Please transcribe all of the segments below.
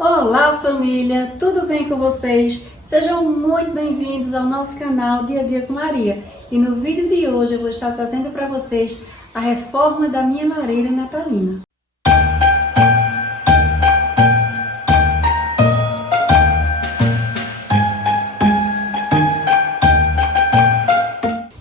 Olá família, tudo bem com vocês? Sejam muito bem-vindos ao nosso canal Dia a Dia com Maria. E no vídeo de hoje eu vou estar trazendo para vocês a reforma da minha lareira natalina.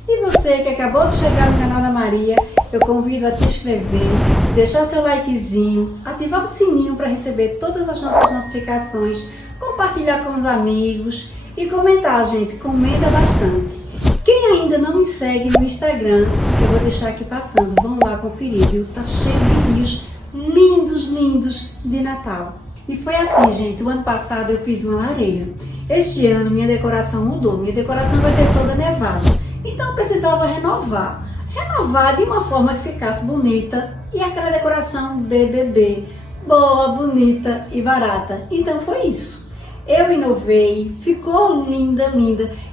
E você que acabou de chegar no canal da Maria, eu convido a te inscrever, deixar seu likezinho, ativar o sininho para receber todas as nossas notificações, compartilhar com os amigos e comentar, gente, comenta bastante. Quem ainda não me segue no Instagram, eu vou deixar aqui passando, vão lá conferir, viu? Tá cheio de rios lindos de Natal. E foi assim, gente, o ano passado eu fiz uma lareira. Este ano minha decoração mudou, minha decoração vai ser toda nevada. Então eu precisava renovar de uma forma que ficasse bonita e aquela decoração BBB, boa, bonita e barata. Então foi isso. Eu inovei, ficou linda.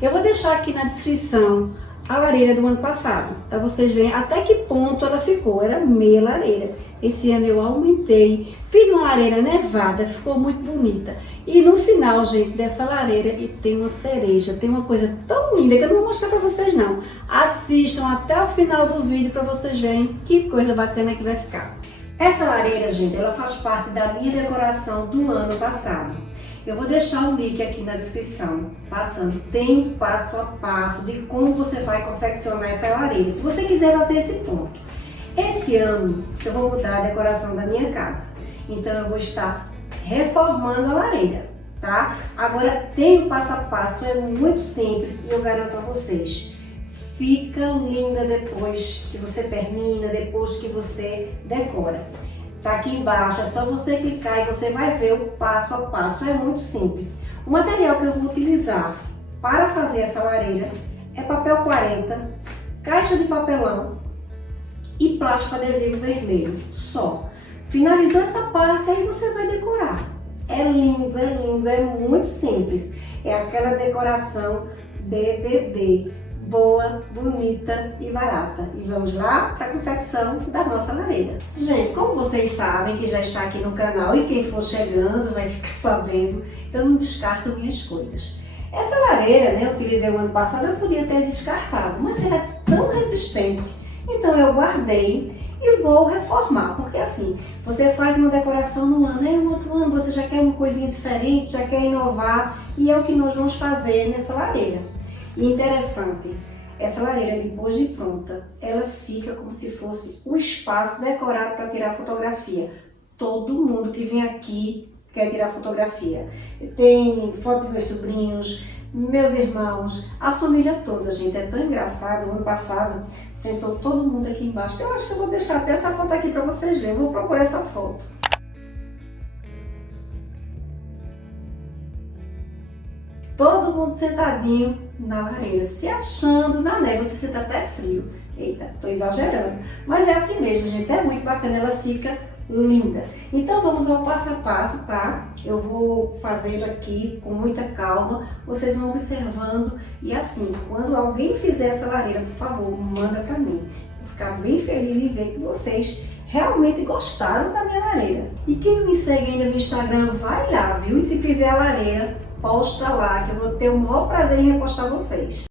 Eu vou deixar aqui na descrição a lareira do ano passado, para vocês verem até que ponto ela ficou. Era meia lareira. Esse ano eu aumentei, fiz uma lareira nevada, ficou muito bonita. E no final, gente, dessa lareira e tem uma cereja, tem uma coisa tão linda que eu não vou mostrar para vocês não. Assistam até o final do vídeo para vocês verem que coisa bacana que vai ficar. Essa lareira, gente, ela faz parte da minha decoração do ano passado. Eu vou deixar o link aqui na descrição, passando, tem passo a passo de como você vai confeccionar essa lareira, se você quiser até esse ponto. Esse ano eu vou mudar a decoração da minha casa, então eu vou estar reformando a lareira, tá? Agora tem o passo a passo, é muito simples e eu garanto a vocês, fica linda depois que você termina, depois que você decora. Tá aqui embaixo, é só você clicar e você vai ver o passo a passo, é muito simples. O material que eu vou utilizar para fazer essa lareira é papel 40, caixa de papelão e plástico adesivo vermelho, só. Finalizou essa parte, aí você vai decorar. É lindo, é muito simples. É aquela decoração BBB. Boa, bonita e barata. E vamos lá para a confecção da nossa lareira. Gente, como vocês sabem, que já está aqui no canal e quem for chegando vai ficar sabendo, eu não descarto minhas coisas. Essa lareira, né, eu utilizei o ano passado, eu podia ter descartado, mas era tão resistente. Então eu guardei e vou reformar, porque assim, você faz uma decoração no ano, aí no outro ano você já quer uma coisinha diferente, já quer inovar, e é o que nós vamos fazer nessa lareira. E interessante, essa lareira depois de pronta, ela fica como se fosse um espaço decorado para tirar fotografia. Todo mundo que vem aqui quer tirar fotografia. Tem foto dos meus sobrinhos, meus irmãos, a família toda, gente. É tão engraçado, o ano passado sentou todo mundo aqui embaixo. Eu acho que eu vou deixar até essa foto aqui para vocês verem, eu vou procurar essa foto. Todo mundo sentadinho na lareira, se achando na neve, você senta até frio. Eita, tô exagerando. Mas é assim mesmo, gente, é muito bacana, ela fica linda. Então vamos ao passo a passo, tá? Eu vou fazendo aqui com muita calma, vocês vão observando. E assim, quando alguém fizer essa lareira, por favor, manda pra mim. Vou ficar bem feliz em ver que vocês realmente gostaram da minha lareira. E quem não me segue ainda no Instagram, vai lá, viu? E se fizer a lareira, posta lá, que eu vou ter o maior prazer em repostar vocês.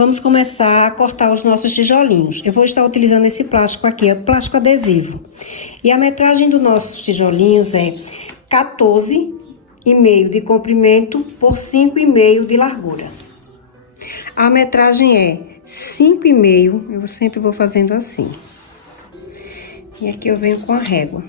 vamos começar a cortar os nossos tijolinhos. Eu vou estar utilizando esse plástico aqui, é plástico adesivo. E a metragem dos nossos tijolinhos é 14,5 de comprimento por 5,5 de largura. A metragem é 5,5, eu sempre vou fazendo assim. E aqui eu venho com a régua.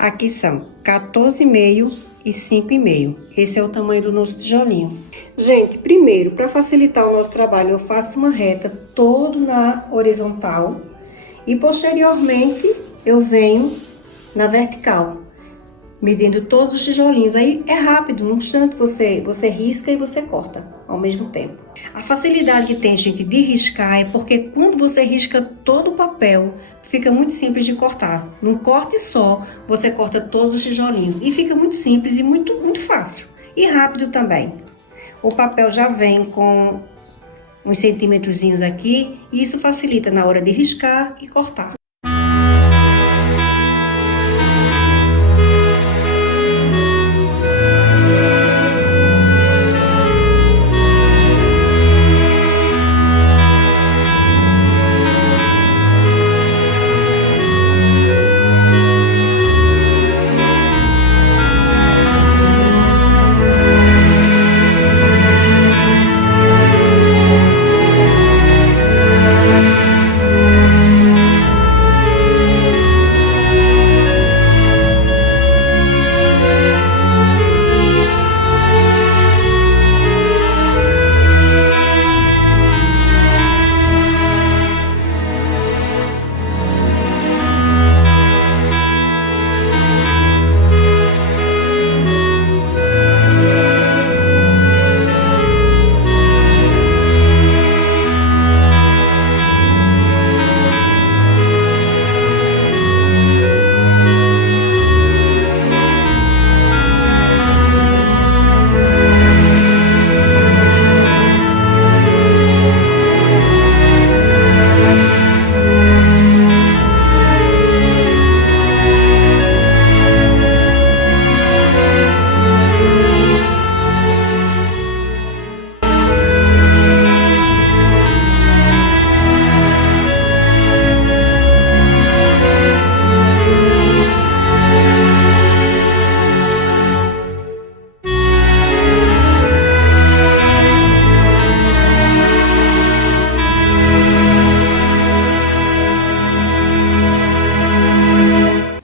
Aqui são 14,5 e 5,5. Esse é o tamanho do nosso tijolinho. Gente, primeiro, para facilitar o nosso trabalho, eu faço uma reta todo na horizontal e posteriormente eu venho na vertical, medindo todos os tijolinhos. Aí é rápido, num instante você risca e você corta ao mesmo tempo. A facilidade que tem, gente, de riscar é porque quando você risca todo o papel, fica muito simples de cortar. Num corte só, você corta todos os tijolinhos e fica muito simples e muito fácil. E rápido também. O papel já vem com uns centímetrozinhos aqui e isso facilita na hora de riscar e cortar.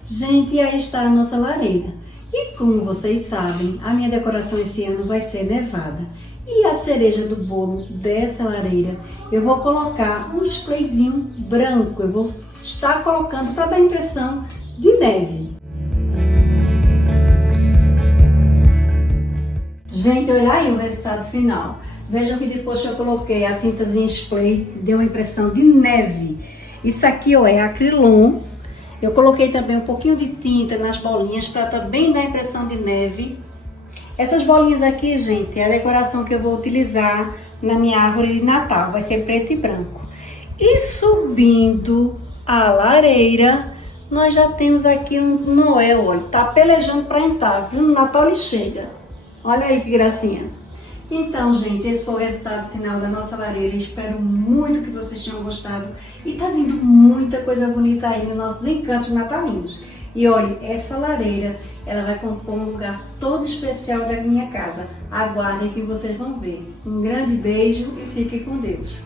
Gente, e aí está a nossa lareira. E como vocês sabem, a minha decoração esse ano vai ser nevada. E a cereja do bolo dessa lareira, eu vou colocar um sprayzinho branco. Eu vou estar colocando para dar a impressão de neve. Gente, olha aí o resultado final. Vejam que depois que eu coloquei a tintazinha spray, deu uma impressão de neve. Isso aqui, ó, é acrilon. Eu coloquei também um pouquinho de tinta nas bolinhas para também dar a impressão de neve. Essas bolinhas aqui, gente, é a decoração que eu vou utilizar na minha árvore de Natal. Vai ser preto e branco. E subindo a lareira, nós já temos aqui um Noel, olha, tá pelejando para entrar, viu? No Natal ele chega. Olha aí que gracinha. Então, gente, esse foi o resultado final da nossa lareira. Espero muito que vocês tenham gostado. E tá vindo muita coisa bonita aí nos nossos encantos natalinos. E olha, essa lareira, ela vai compor um lugar todo especial da minha casa. Aguardem que vocês vão ver. Um grande beijo e fiquem com Deus.